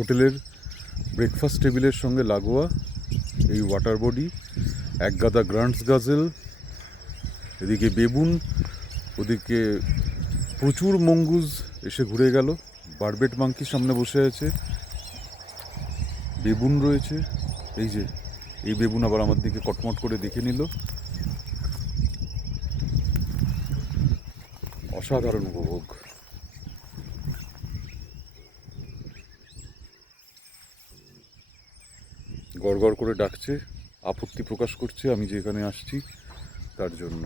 হোটেলের ব্রেকফাস্ট টেবিলের সঙ্গে লাগোয়া এই ওয়াটার বডি, এক গাদা গ্রান্টস গাজেল, এদিকে বেবুন, ওদিকে প্রচুর মঙ্গুজ এসে ঘুরে গেল। বারবেট মাংকি সামনে বসে আছে, বেবুন রয়েছে। এই যে এই বেবুন আবার আমার দিকে কটমট করে দেখে নিল। অসাধারণ উপভোগ। গড়গড় করে ডাকছে, আপত্তি প্রকাশ করছে আমি যেখানে আসছি তার জন্য।